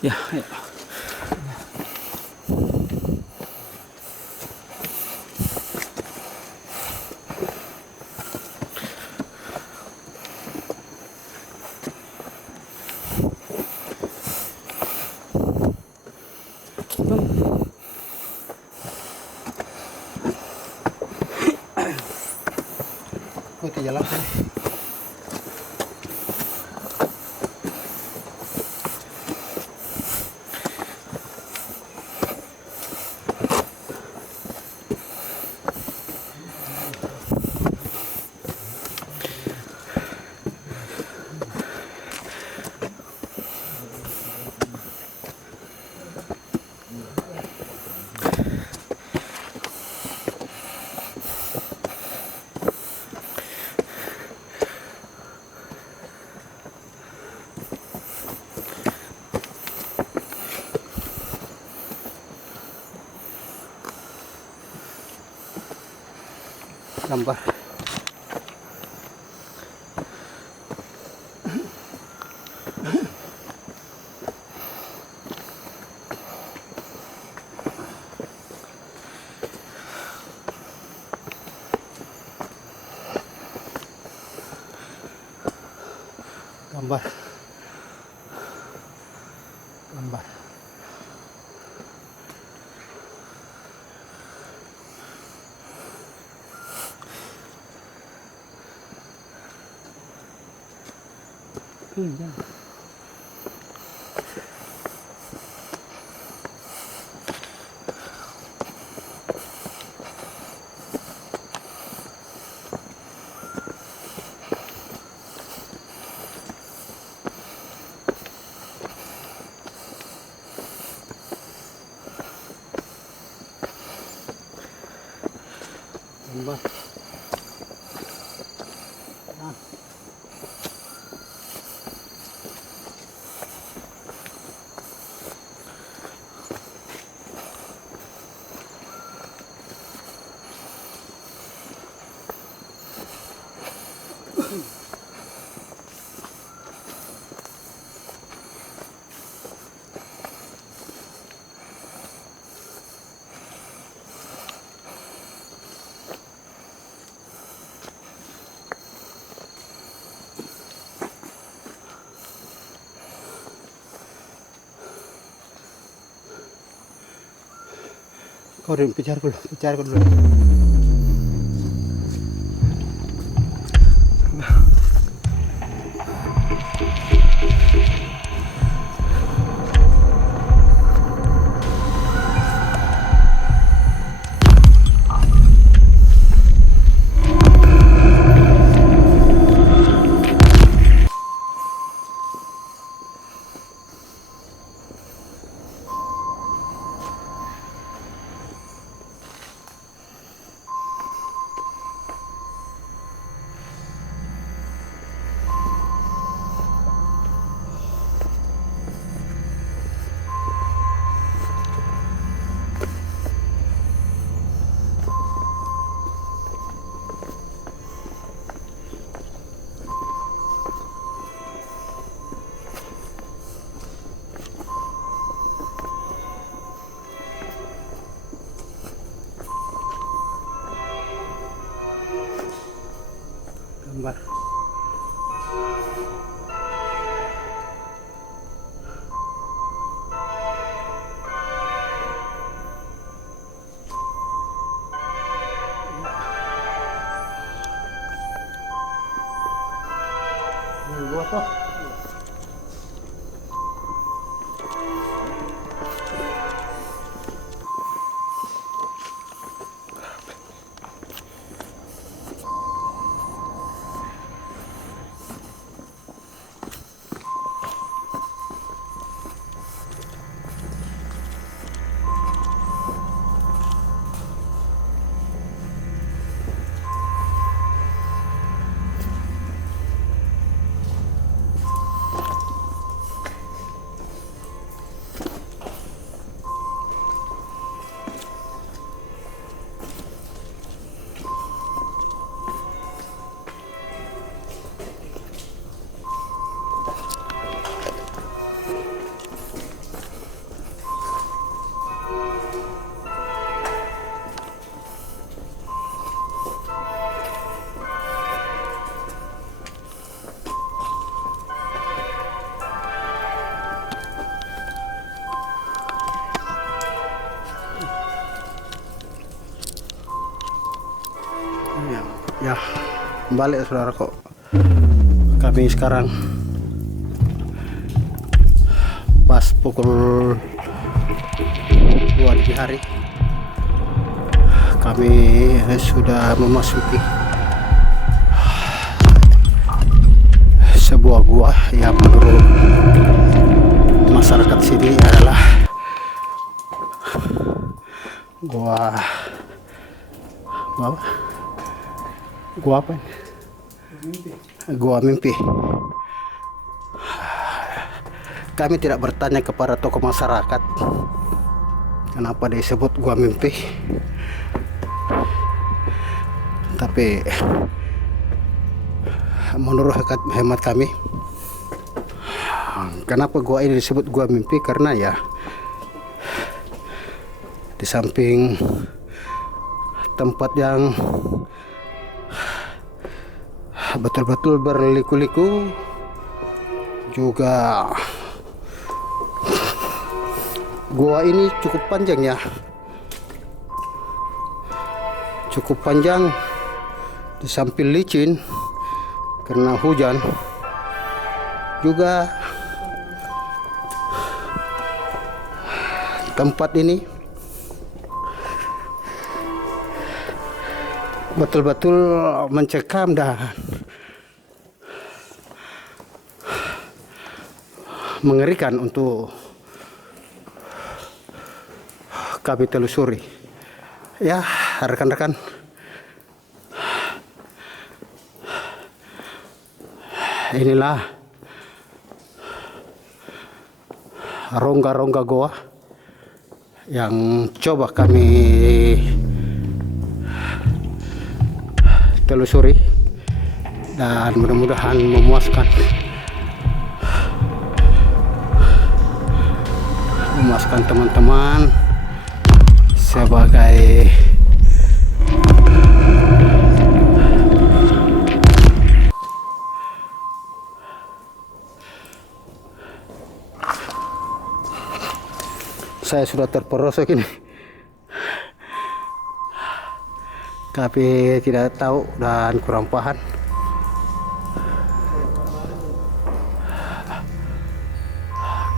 Ya, ayo. Ikuti jalan. Gambar. Gambar. Gambar. Ya. Gambar. Nah. Kau udah pijar dulu. Gambar. Dua toh. Ya, balik saudaraku. Kami sekarang pas pukul 2 dini hari. Kami sudah memasuki sebuah gua yang menurut masyarakat sini adalah gua apa? Gua mimpi. Kami tidak bertanya kepada tokoh masyarakat kenapa disebut gua mimpi, tapi menurut hemat kami, kenapa gua ini disebut gua mimpi, karena ya di samping tempat yang betul-betul berliku-liku, juga gua ini cukup panjang ya, cukup panjang. Di samping licin karena hujan, juga tempat ini betul-betul mencekam dan mengerikan untuk kami telusuri. Ya, rekan-rekan, inilah rongga-rongga goa yang coba kami telusuri, dan mudah-mudahan memuaskan teman-teman sebagai saya sudah terperosok ini, tapi tidak tahu dan kurang paham.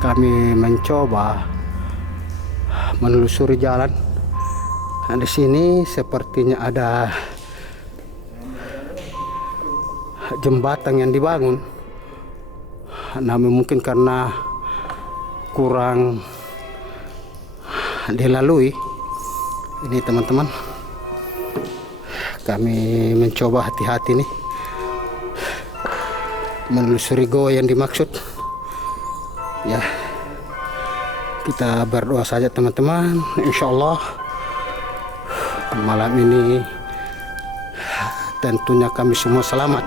Kami mencoba menelusuri jalan. Nah, di sini sepertinya ada jembatan yang dibangun, namun mungkin karena kurang dilalui. Ini teman-teman, kami mencoba hati-hati nih menelusuri goa yang dimaksud. Ya, kita berdoa saja teman-teman, insya Allah malam ini tentunya kami semua selamat,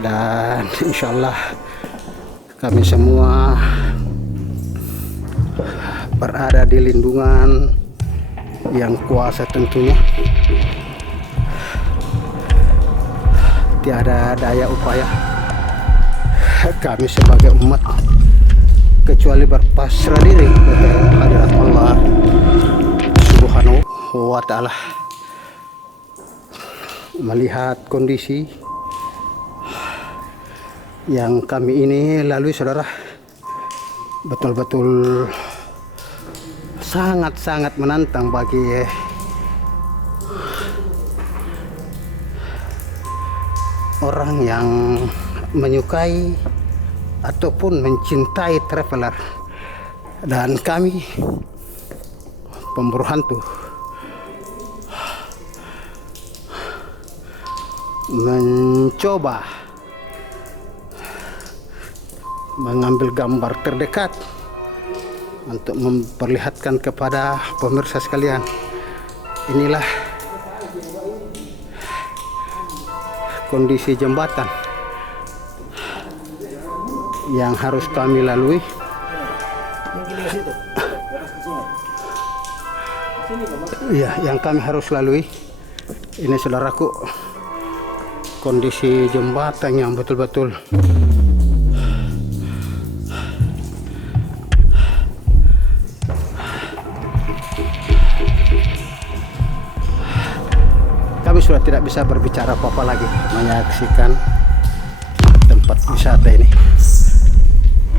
dan insya Allah kami semua berada di lindungan yang kuasa tentunya. Tiada daya upaya kami sebagai umat kecuali berpasrah diri kepada hadirat Allah Subhanahu wa ta'ala. Melihat kondisi yang kami ini lalui, saudara, betul-betul sangat-sangat menantang bagi orang yang menyukai ataupun mencintai traveler, dan kami pemburu hantu mencoba mengambil gambar terdekat untuk memperlihatkan kepada pemirsa sekalian. Inilah kondisi jembatan yang harus kami lalui. Ya, yang kami harus lalui ini, saudaraku, kondisi jembatan yang betul-betul sudah tidak bisa berbicara apa-apa lagi menyaksikan tempat wisata ini.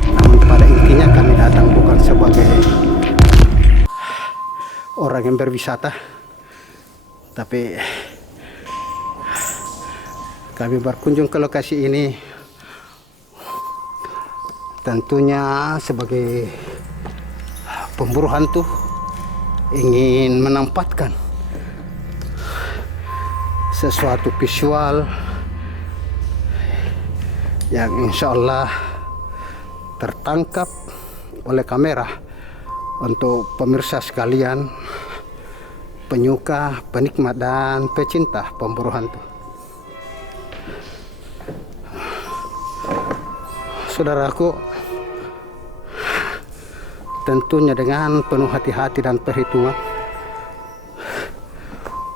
Namun pada intinya kami datang bukan sebagai orang yang berwisata, tapi kami berkunjung ke lokasi ini tentunya sebagai pemburu hantu, ingin menempatkan sesuatu visual yang insya Allah tertangkap oleh kamera untuk pemirsa sekalian, penyuka, penikmat, dan pecinta pemburu hantu. Saudaraku, tentunya dengan penuh hati-hati dan perhitungan,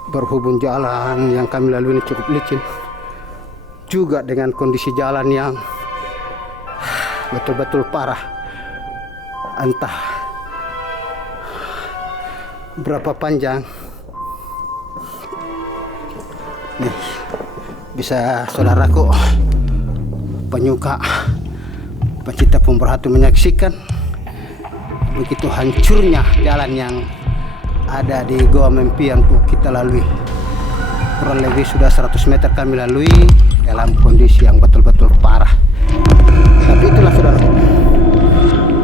berhubung jalan yang kami lalui ini cukup licin, juga dengan kondisi jalan yang betul-betul parah, entah berapa panjang. Nih, bisa saudaraku penyuka, pecinta pemburu hantu menyaksikan begitu hancurnya jalan yang ada di Goa Mimpi yang kita lalui. Kurang lebih sudah 100 meter kami lalui dalam kondisi yang betul-betul parah. Tapi itulah saudaraku,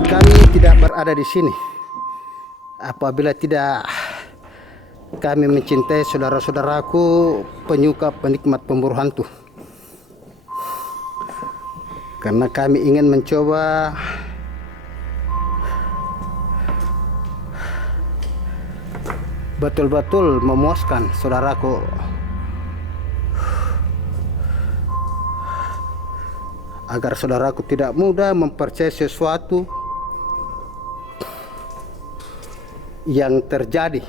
kami tidak berada di sini apabila tidak kami mencintai saudara-saudaraku penyuka, penikmat pemburu hantu. Karena kami ingin mencoba betul-betul memuaskan saudaraku agar saudaraku tidak mudah mempercayai sesuatu yang terjadi,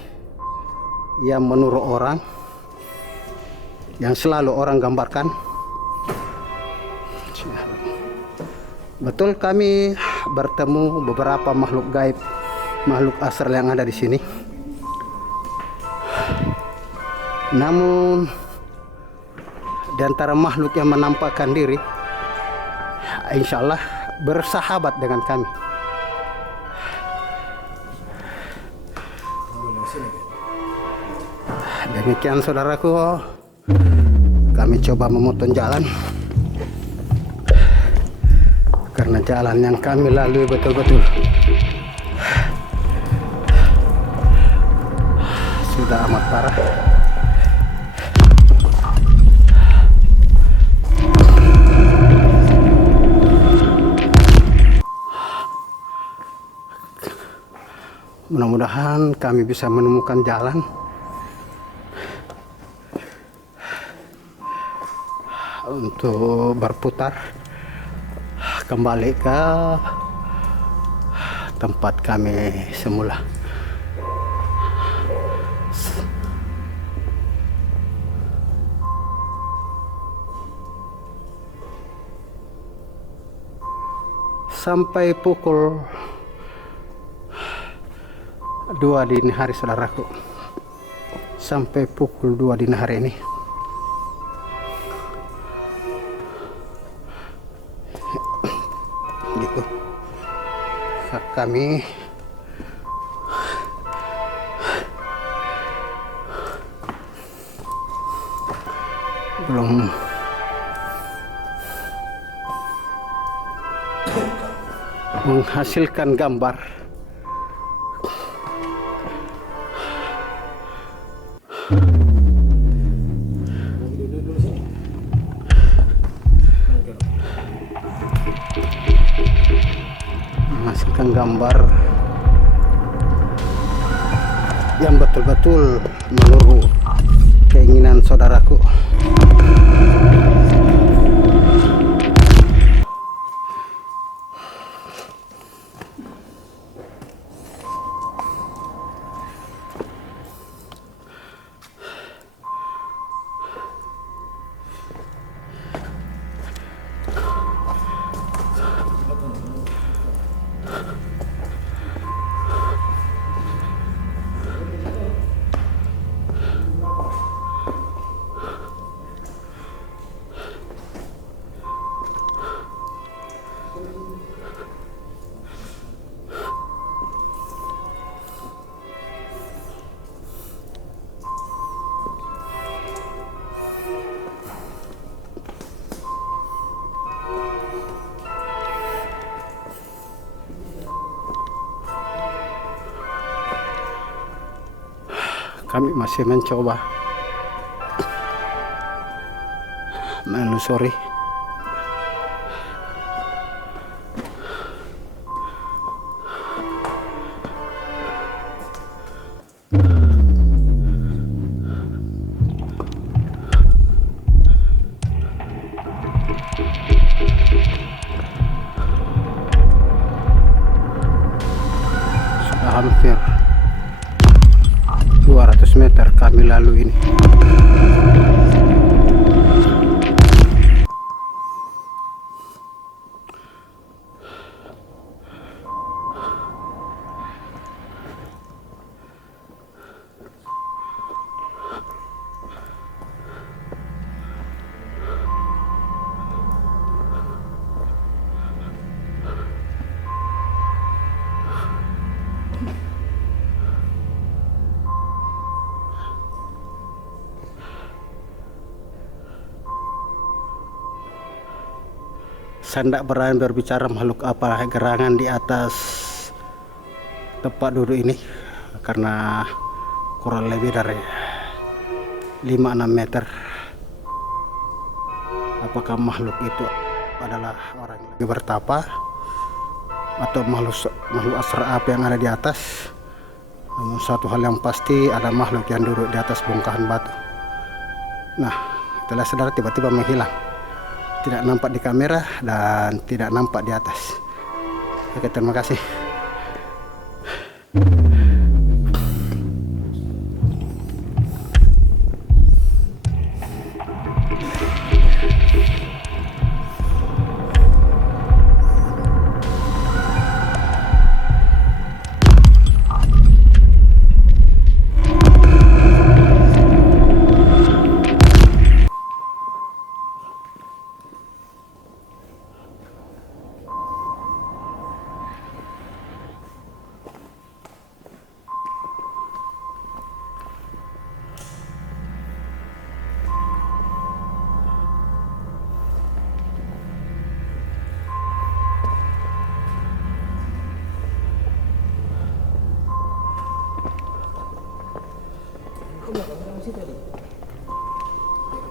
yang menurut orang, yang selalu orang gambarkan. Betul, kami bertemu beberapa makhluk gaib, makhluk astral yang ada di sini. Namun di antara makhluk yang menampakkan diri, insya Allah bersahabat dengan kami. Demikian saudaraku, kami coba memotong jalan karena jalan yang kami lalui betul-betul sudah amat parah. Mudah-mudahan kami bisa menemukan jalan untuk berputar kembali ke tempat kami semula. Sampai pukul 2 dini hari saudaraku, sampai pukul 2 dini hari ini gitu kami belum menghasilkan gambar yang betul-betul menurut keinginan saudaraku. kami masih mencoba menelusuri hampir 200 meter kami lalu ini. Saya tidak berani berbicara makhluk apa gerangan di atas tempat duduk ini karena kurang lebih dari 5-6 meter. Apakah makhluk itu adalah orang yang lagi bertapa atau makhluk asra apa yang ada di atas? Namun satu hal yang pasti, ada makhluk yang duduk di atas bongkahan batu. Nah, itulah saudara, tiba-tiba menghilang. Tidak nampak di kamera dan tidak nampak di atas. Oke, terima kasih.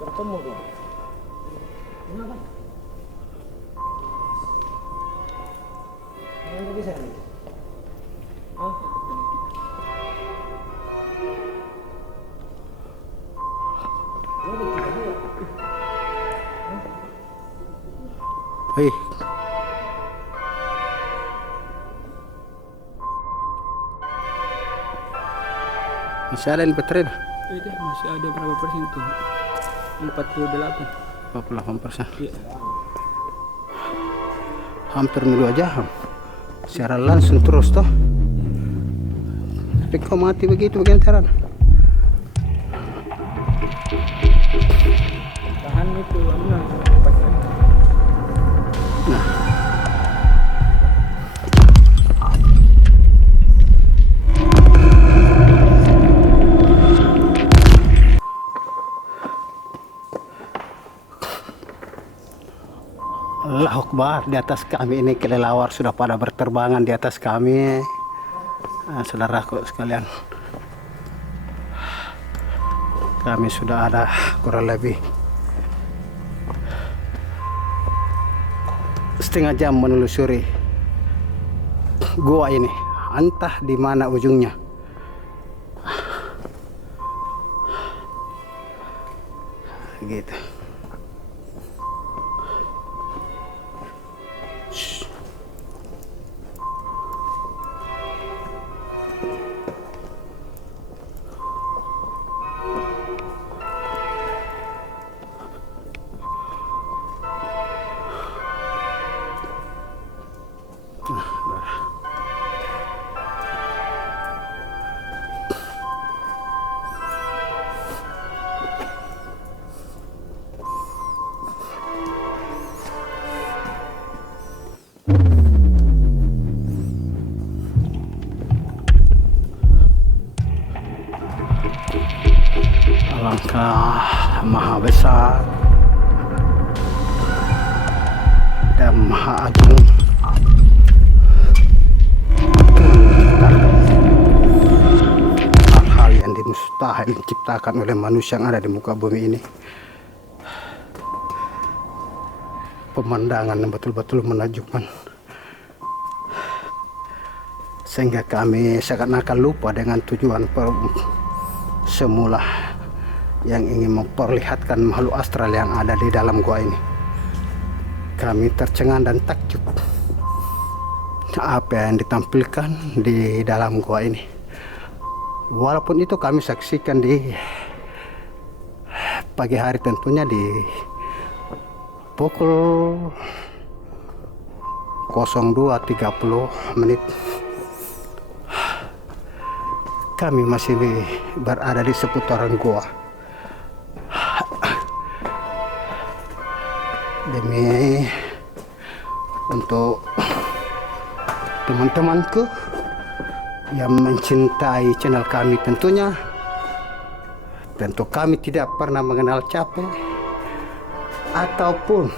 Bertemu tuh. Kenapa? Nggak bisa nih. Hah? Hei. Masih ada yang baterai? Iya, masih ada berapa persen tuh? 48%. 48%. Iya. Hampir 2 jam. Secara langsung terus toh. Tapi kau mati begitu bagaimana? Tahan itu, nah. Allahu Akbar, di atas kami ini kelelawar sudah pada berterbangan di atas kami. Saudaraku sekalian, kami sudah ada kurang lebih setengah jam menelusuri gua ini, entah di mana ujungnya. Gitu. Alangkah maha besar dan maha agung hal-hal yang mustahil diciptakan oleh manusia yang ada di muka bumi ini. Pemandangan yang betul-betul menakjubkan, sehingga kami seakan-akan lupa dengan tujuan semula yang ingin memperlihatkan makhluk astral yang ada di dalam gua ini. Kami tercengang dan takjub apa yang ditampilkan di dalam gua ini. Walaupun itu kami saksikan di pagi hari, tentunya di pukul 02.30 kami masih berada di seputaran gua demi untuk teman-temanku yang mencintai channel kami. Tentu kami tidak pernah mengenal capek ataupun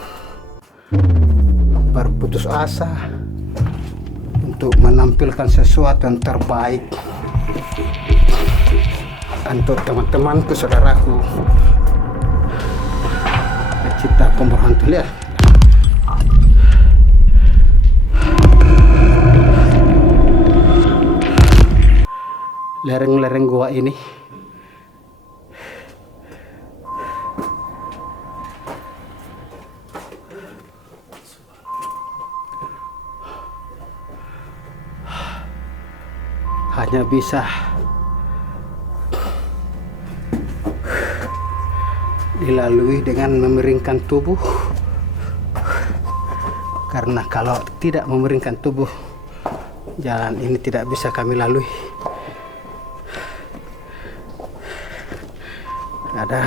berputus asa untuk menampilkan sesuatu yang terbaik untuk teman-temanku, saudaraku, pecinta pemburu hantu. Lihat lereng-lereng gua ini hanya bisa dilalui dengan memiringkan tubuh, karena kalau tidak memiringkan tubuh, jalan ini tidak bisa kami lalui. Ada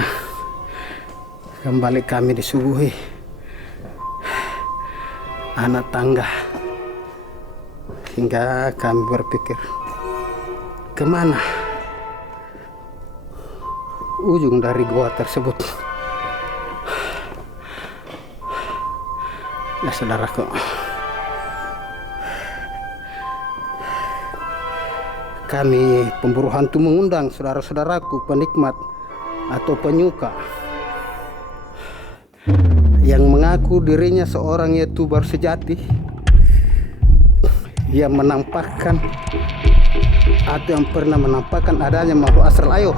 kembali kami disuguhi anak tangga, hingga kami berpikir, kemana ujung dari gua tersebut? Ya saudaraku, kami pemburu hantu mengundang saudara-saudaraku penikmat atau penyuka yang mengaku dirinya seorang YouTuber sejati yang menampakkan atau yang pernah menampakkan adanya makhluk astral. Ayo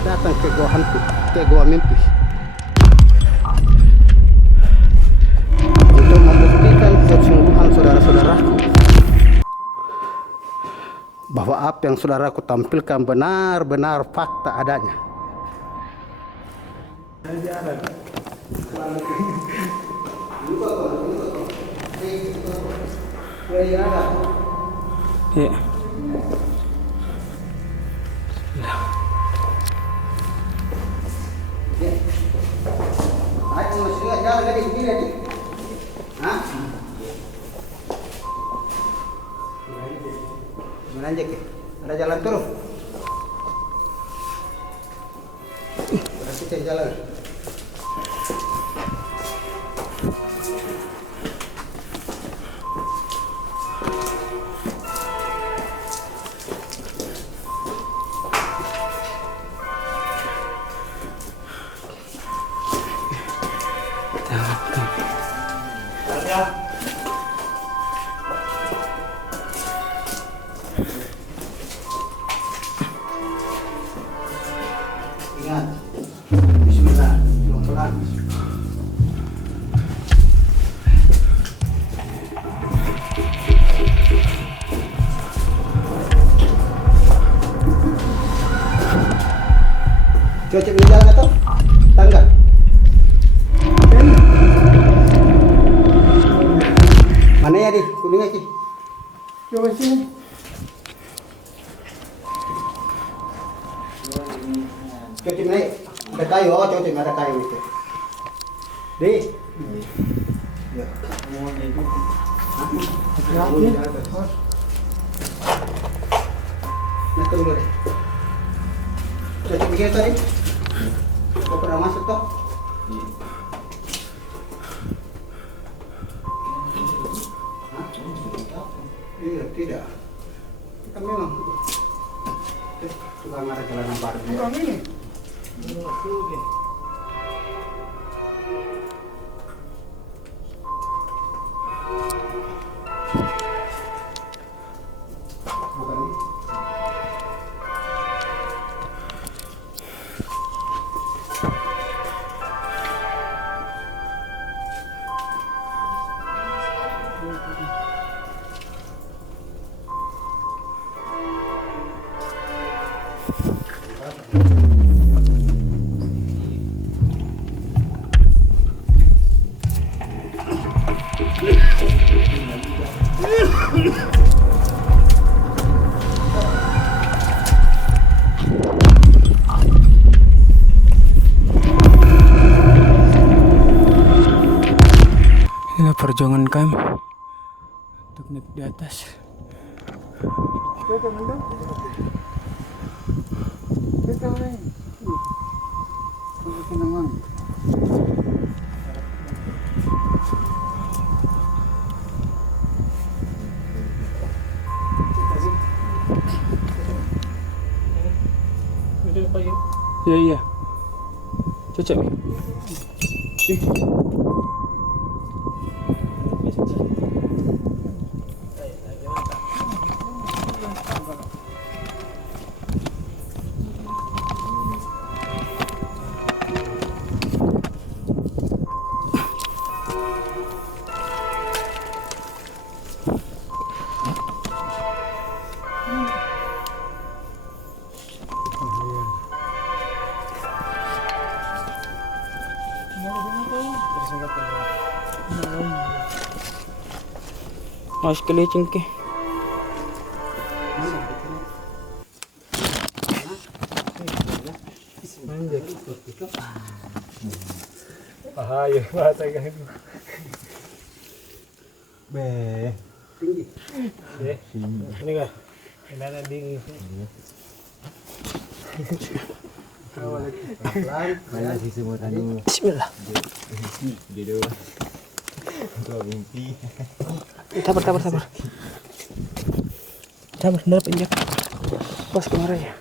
datang ke gua hantu, ke gua mimpi, untuk membuktikan kesungguhan saudara-saudaraku bahwa apa yang saudaraku tampilkan benar-benar fakta adanya. Ya. Ada jalan turun. Berarti saya jalan. Ingat, bismillah, pelan-pelan. Coba cek jalan atau tangga. Mana ya di kuning aja. Coba sini. Coba naik. Ada kayu, oh coba ada kayu itu. Di. Ya. Nah, tunggu deh. Udah cek begini tadi. Kau pernah masuk toh? Iya, tidak. Kan memang tukang ada perjuangan kami untuk naik di atas. Iya. Cocok nih. Mas kelicing ke. Bahaya bahasa kan. Tinggi. Ini kah? Ini ada dingin. Mana sih semua anu Bismillah. di dua gua mimpi Sabar. Sabar, dapat injak. Pas kemarin ya.